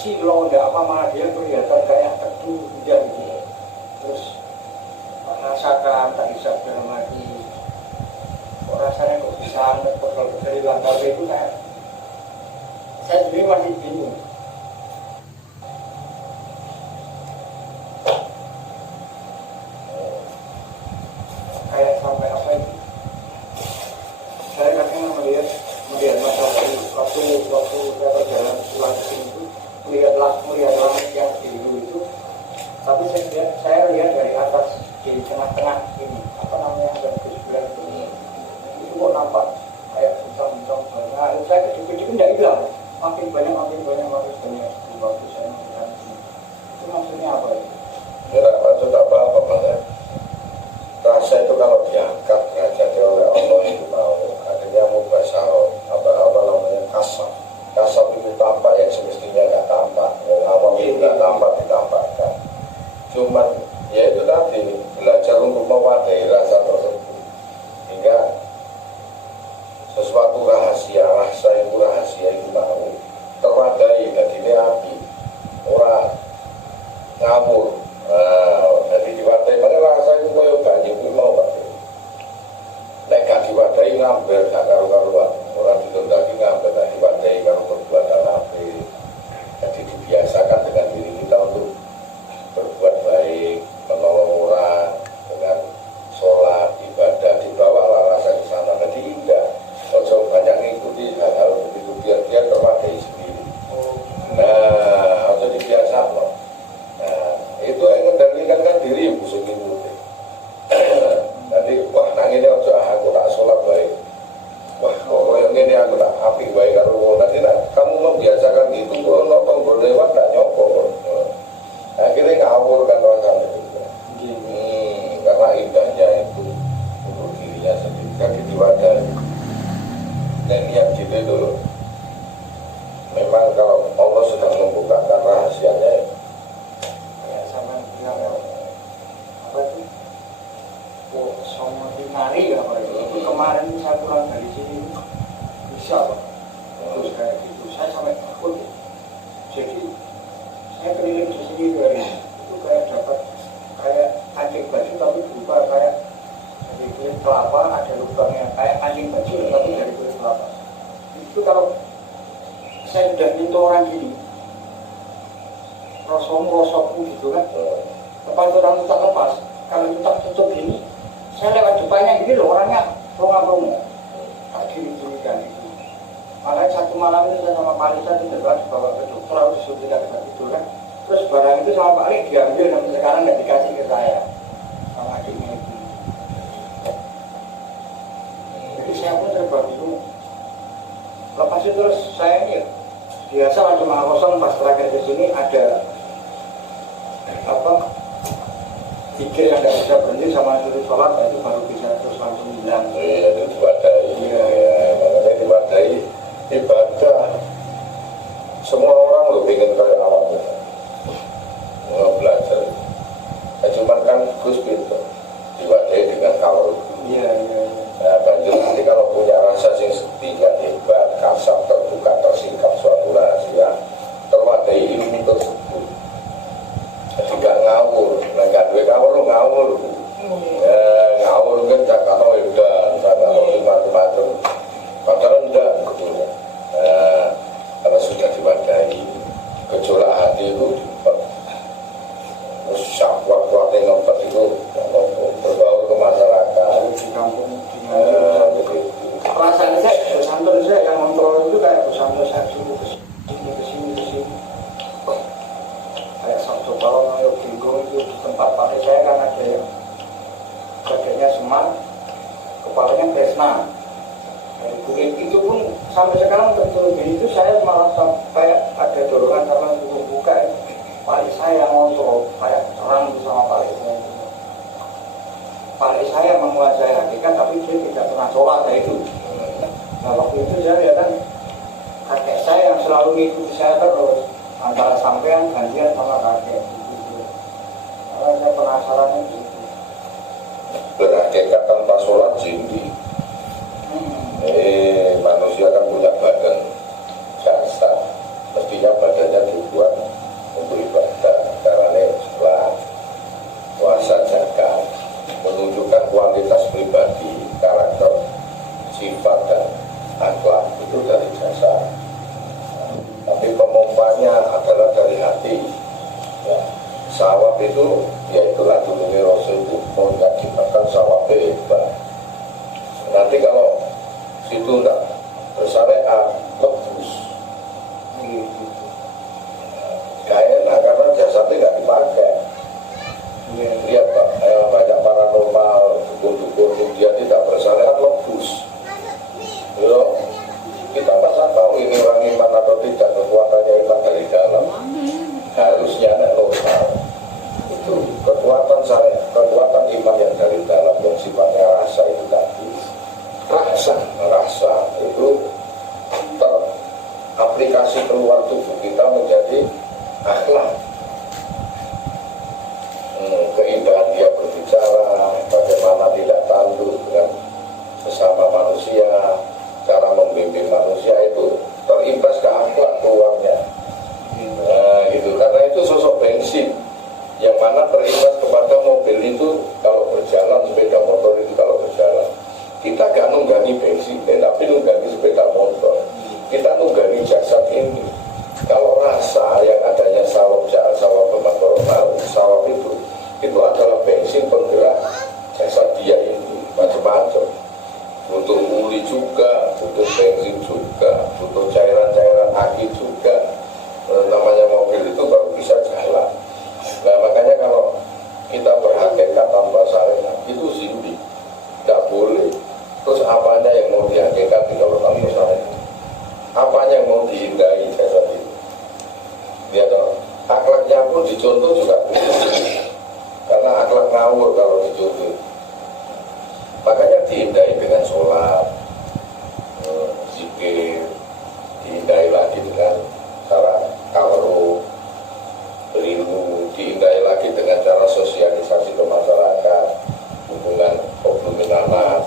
bersih loh, enggak apa, malah dia kelihatan kayak teduh hujan gitu. Terus rasakan tak bisa dalam hati, kok rasanya kok bisa ngepel dari lantai itu kayak saya sendiri masih bingung. Kayak sampai apa itu? Saya kadang melihat matahari waktu saya berjalan pulang ke sini itu melihat langit yang biru itu, tapi saya lihat dari atas di tengah-tengah ini apa namanya yang bersebelah itu kok nampak kayak bintang-bintang banyak. Nah, saya kedip-kedip tidak hilang, makin banyak waktu saya melihat ini. Itu maksudnya apa ya? Tidak maksud apa-apa banget. Rasa itu kalau diangkat jadi oleh Allah itu mau akhirnya mubasaro apa namanya kasar itu tampak yang semestinya nggak tampak, yang awam itu nggak tampak ditampakkan. Cuman ya itu tadi belajar untuk mewadai rasa tersebut hingga sesuatu rasa itu tahu terwadai dan ini api orang ngawur. Jadi diwadai pada rasa itu kaya banyak itu mau pakai nek gak diwadai ngambil gak karu-karuan orang ditundaki ngambil gak diwadai kalau perbuatan api. Jadi dibiasakan dengan diri kita untuk berbuat baik, menolong orang dengan sholat, ibadah, dibawalah rasa di sana. Jadi indah kalau banyak ngikuti hal-hal begitu biar terwadai sendiri. Nah, harus dibiasakan loh. Nah, itu yang mengendalikan kan diri musuh itu. Nanti wah nangisnya aku tak sholat baik. Wah kalau yang ini aku tak api baik kalau nanti kamu membiasakan itu kalau nonton berlewat tak nyokok. Akhirnya ngawur kan rasanya juga. Karena indahnya itu untuk dirinya sendiri kan diwadahi. Dan niat gitu dulu. Memang kalau Allah sedang membukakan rahasianya Sama bilang apa itu? Oh, sama dinari apa itu? Kemarin saya pulang dari sini bisa Pak. Terus kayak gitu, saya sampai takut. Jadi saya keliling di sini dari itu kayak dapat kayak anjing baju tapi berupa kayak dari kulit kelapa ada lubangnya kayak anjing baju tapi dari kulit kelapa. Itu kalau saya sudah minta orang gini, rosokmu gitu kan, lepas orang tak lepas, kalau kita tutup gini, saya lewat depannya gini loh orangnya ronga-ronga, tak diri-dirikan itu. Makanya satu malam itu saya sama Pak Lisa tidak dibawa ke dokter, harus disuruh tidak bisa tidur kan. Terus barang itu sama Pak Lisa diambil dan sekarang nggak dikasih ke saya, sama adiknya itu. Jadi saya pun terbawa bingung. Lepas itu terus saya ini biasa lagi maha kosong pas terakhir ke sini ada apa pikir yang tidak bisa berhenti sama suruh sholat itu baru bisa terus langsung bilang itu diwadai. Makanya diwadai ibadah. Semua orang lo pengen kayak awam mau belajar. Cuman kan Gus pintu diwadai dengan kalau nah, banjir nanti kalau punya rasa yang setia, hebat, kasar, terbuka, tersingkap suatu rahasia terwadai ilmu tersebut. Jadi gak ngawur, gak duit ngawur ngawur kan gak tau hebat, gak tau macam-macam. Padahal enggak betulnya. Karena sudah diwadai gejolak hati itu syahwat-syahwat yang ngempet itu berbaur ke masyarakat di kampung rasanya saya pesantren saya yang kontrol itu kayak pesantren saya suruh kesini kayak Sabtu kalau ayo bingung itu tempat pakai saya kan ada yang badannya Semar kepalanya Kresna itu pun sampai sekarang betul itu saya malah sampai ada dorongan karena buka paling saya yang ngontrol kayak terang sama paling saya itu. Paling saya menguasai hakikat tapi dia tidak pernah sholat ya itu. Nah waktu itu saya lihat kan kakek saya yang selalu ngikuti saya terus antara sampean gantian sama kakek gitu. Karena saya penasaran itu. Berhakikat tanpa sholat jindi. Manusia kan punya badan jasad, mestinya badannya dibuat juga, butuh bensin juga, butuh cairan-cairan aki juga. Namanya mobil itu baru bisa jalan. Nah makanya kalau kita berhakikat tanpa syariat itu zimbi, nggak boleh. Terus apanya yang mau dihakikati kalau tanpa syariat? Apanya yang mau dihindari saya tadi? Ya toh, akhlaknya pun dicontoh juga karena akhlak ngawur kalau dicontoh. Makanya dihindari dengan sholat, zikir, dihindari lagi dengan cara kawru, berilmu, dihindari lagi dengan cara sosialisasi ke masyarakat, hubungan obliminanas.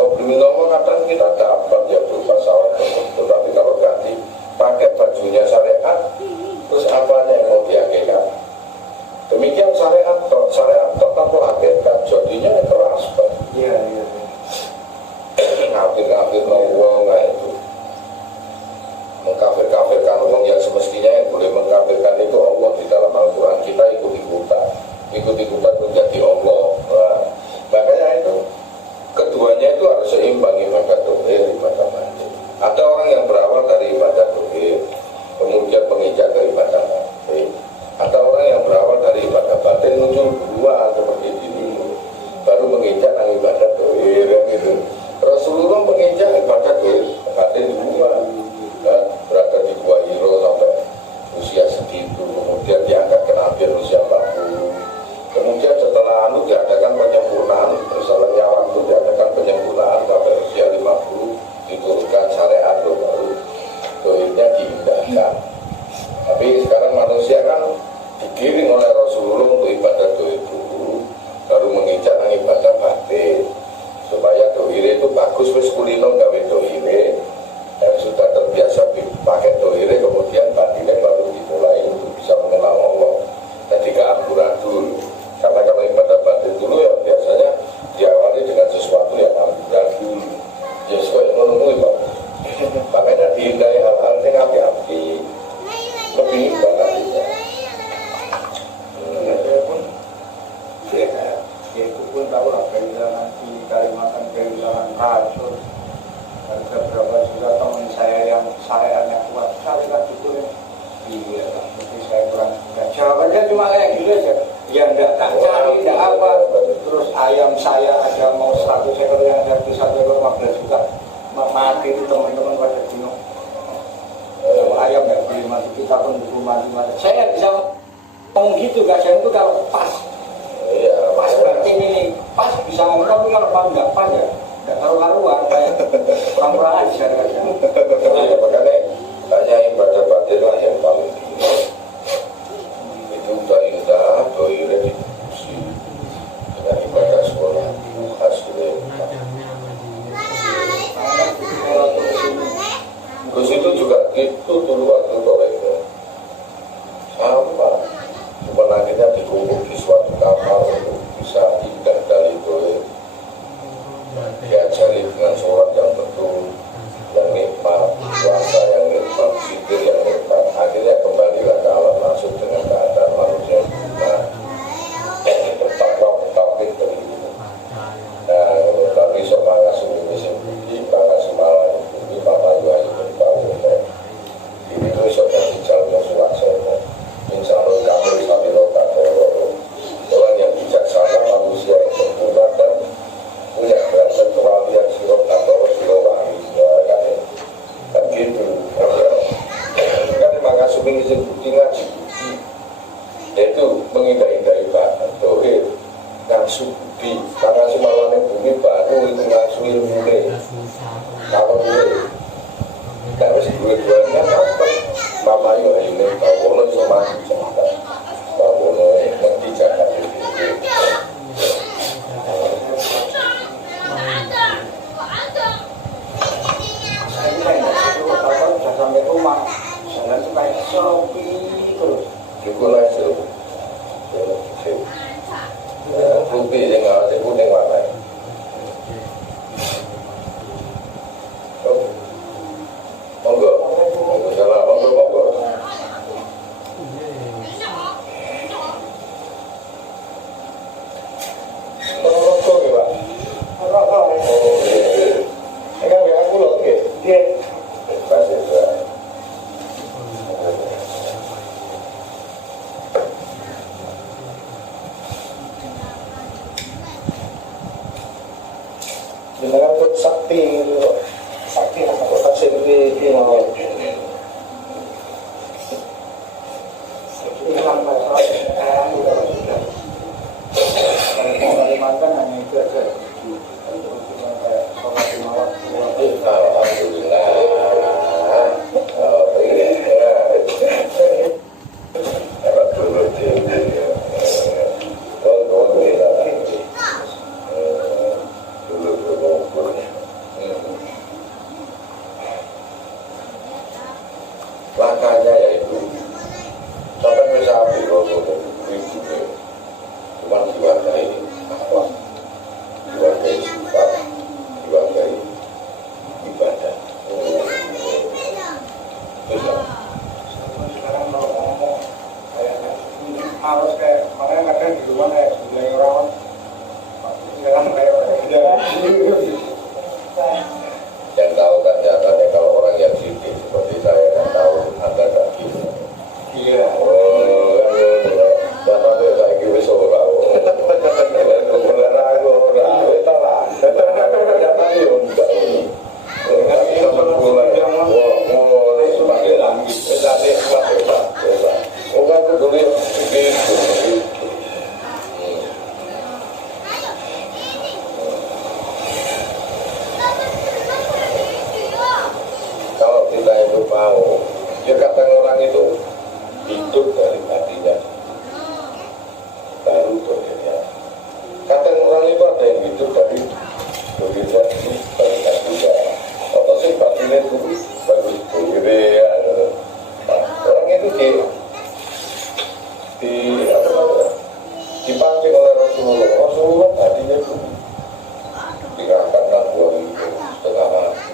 Obliminoma kadang kita dapat ya berupa sawat tertentu, tapi kalau ganti pakai bajunya syariat, terus apanya yang mau dihakikat? Demikian syariat tetap hakikat, jadinya keras. Iya. Ngafir-ngafir uang itu mengkafir-kafirkan uang yang semestinya yang boleh mengkafirkan itu Allah di dalam Al-Quran. Kita ikut-ikutan menjadi Allah. Nah, makanya itu keduanya itu harus seimbang, ibadah dohir, ibadah batin. Ada orang yang berawal dari ibadah dohir kemudian menginjak ke ibadah batin. Ada orang yang berawal dari ibadah batin muncul dua seperti ini baru menginjak ke ibadah dohir gitu. Rasulullah menginjak ibadah dohir batin dua, dan berada di Gua Hiro sampai usia segitu, kemudian diangkat ke Nabi usia 40. Kemudian setelah diadakan penyempurnaan, misalnya waktu diadakan penyempurnaan sampai usia 50, diturunkan syariat baru dohirnya diindahkan. Tapi sekarang manusia kan digiring oleh Rasulullah untuk ibadah dohir dulu, baru menginjak ibadah batin supaya dohir itu bagus, wis kulino gawe dohir. Dan sudah terbiasa pakai dohire, kemudian batinnya baru dimulai untuk bisa mengenal Allah. Jadi keamburadul. Karena kalau ibadah batin dulu ya biasanya diawali dengan sesuatu yang amburadul. Ya sesuai menunggu Pak. Makanya dihindari hal-hal yang api-api. Lebih baiknya. Ya pun tahu lah kehilangan di Kalimantan, kehilangan racun. Dan beberapa juga teman saya yang syariatnya kuat sekali kan gitu ya. Iya, tapi saya kurang suka. Jawabannya cuma kayak gitu aja. Ya enggak tak cari, enggak apa. Terus ayam saya ada mau 100 ekor yang ada di 1 ekor 15 juta. Mati itu teman-teman pada bingung. Ayam ya beli mati, kita pun mati. Saya bisa ngomong gitu, gadang itu kalau pas. Pas berarti ini pas bisa ngomong, tapi kalau pas enggak pas ya enggak karu-karuan kayak kurang ajar kan. Ya makanya hanya ibadah batin lah yang paling tinggi. Itu udah indah, doi rediksi dengan ibadah sekolah hasilnya. Terus itu juga gitu dulu waktu itu sama, cuma akhirnya dikumpul di suatu kamar untuk bisa indah dari doi. Diajari dengan sholat yang betul, yang nikmat, puasa yang nikmat, zikir yang nikmat. Akhirnya kembalilah ke alam langsung dengan keadaan manusia yang benar. Tetap pinter itu. Nah, tapi semangat sungguh sembunyi, semangat semalam ini mana juga itu tahu. Ini tuh sudah dijalur suasana. Insya Allah kamu sambil lokator. Orang yang bijaksana, manusia yang sempurna dan punya berasa kewalian sirot atau sirowangi kan gitu. Kan memang asumsi izin bukti ngaji yaitu mengindah-indah ibadah dohir ngasuh budi karena semalamnya bumi baru itu ngasuh ilmu kalau gue gak harus dua-duanya apa mama yuk ini bawono sama bawono ngerti jaga Sudah sampai rumah, jalan itu kayak sepi terus. Ikulah itu, putih dengan kuning warna. Monggo, monggo salah, monggo. jenengan pun sakti gitu loh. Sakti apa kok seperti ini mau hilang masalah sekarang juga sudah. Kalau Kalimantan hanya itu aja. Cuma kayak sholat di malam. alhamdulillah. Oh iya ya. Apa dulu dia? Oh iya. Dulu. Langkahnya yaitu sampai mencapai Rasulullah ribunya cuma diwarnai akhlak, diwarnai sifat, diwarnai ibadah. Sekarang kalau ngomong kayak harus kayak makanya kadang di rumah kayak mulai orang sekarang kayak Yang tahu kan nyatanya kalau orang yang sidik seperti saya kan tahu Anda kan gitu. iya. Dan sampai saya kira seorang kemudian aku orang itu lah. Nyatanya ya enggak. Tapi sama pulang, mulai sebagai langit. Jadi biasa. Bukan aku dulu begitu. Kalau kita itu mau, ya kata orang itu hidup dari hatinya, baru dohirnya. Kata orang itu ada yang hidup dari dohirnya itu baru hatinya. Atau sih batinnya itu baru dohirnya. Nah, orang itu dipancing oleh Rasulullah. Rasulullah hatinya itu diangkat nanggung itu setengah mati.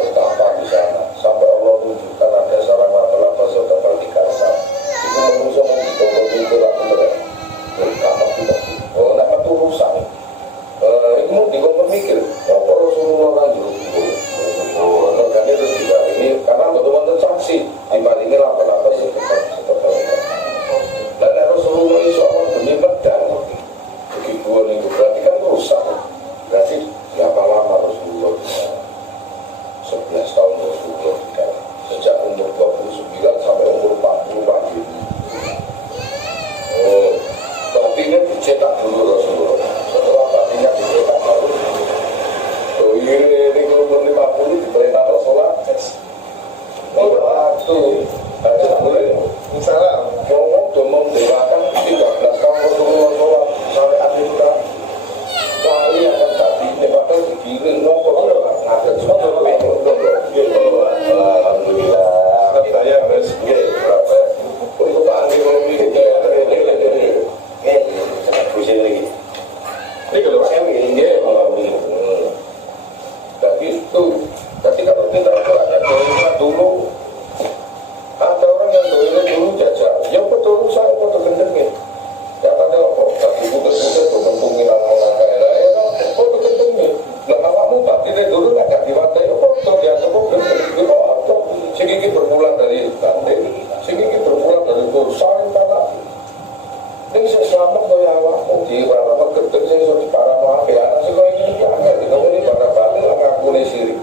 Betapa di sana sampai Allah tunjukkan ada sarang laba-laba sudah bertikasa itu manusia mau ditolong itu aku berat berkata tidak oh nama itu rusak itu mau dikongkong mikir apa Rasulullah kan dulu kan itu tidak ini karena betul-betul saksi dibalik ini laba-laba seperti dan Rasulullah itu orang demi medang begitu itu berarti kan rusak berarti berapa lama Rasulullah 11 tahun Rasulullah sejak umur 29 sampai umur 40 pagi. Oh, batinnya dicetak dulu Rasulullah. Setelah batinnya dicetak baru. Oh ini umur 50 diperintah sholat. Oh waktu ada boleh. Misalnya ngomong dewakan 13 tahun Rasulullah sholat sampai akhirnya kali akan batinnya padahal digiring ngomong ada semua. Alhamdulillah. Saya harus berapa? Untuk Pak Andi mau mikir pusing lagi. Ini kalau saya mikir tapi itu. Tapi kalau kita ada doa dulu, ada orang yang doa dulu jajah. Yang betul saya betul gendengnya. Katanya kok tapi bukan berbentuk orang kaya. Kok gendengnya? Nah kamu batinnya dulu nggak diwatai. Kok dia cukup gendeng. Sedikit bermula dari banting, sedikit bermula dari saling tanah. Ini saya selamat dari awakmu di para gedeng saya sudah di para wakil anak saya ini angkat di kamu ini para balik lah ngaku nih siri.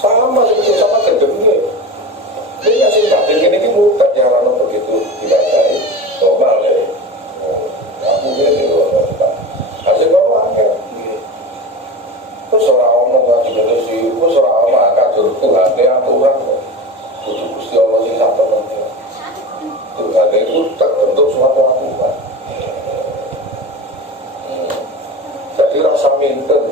Sama sih sama gedengnya. Ini ngasih batin ini mudah jalan begitu dibacai normal ya. Aku gini normal. Hasil baru angkat. Terus orang ngomong lagi Indonesia, terus orang ngomong angkat Tuhan aturan kudu Gusti Allah sing sabar nanti. Tuhan itu terbentuk suatu aturan. Jadi rasa minter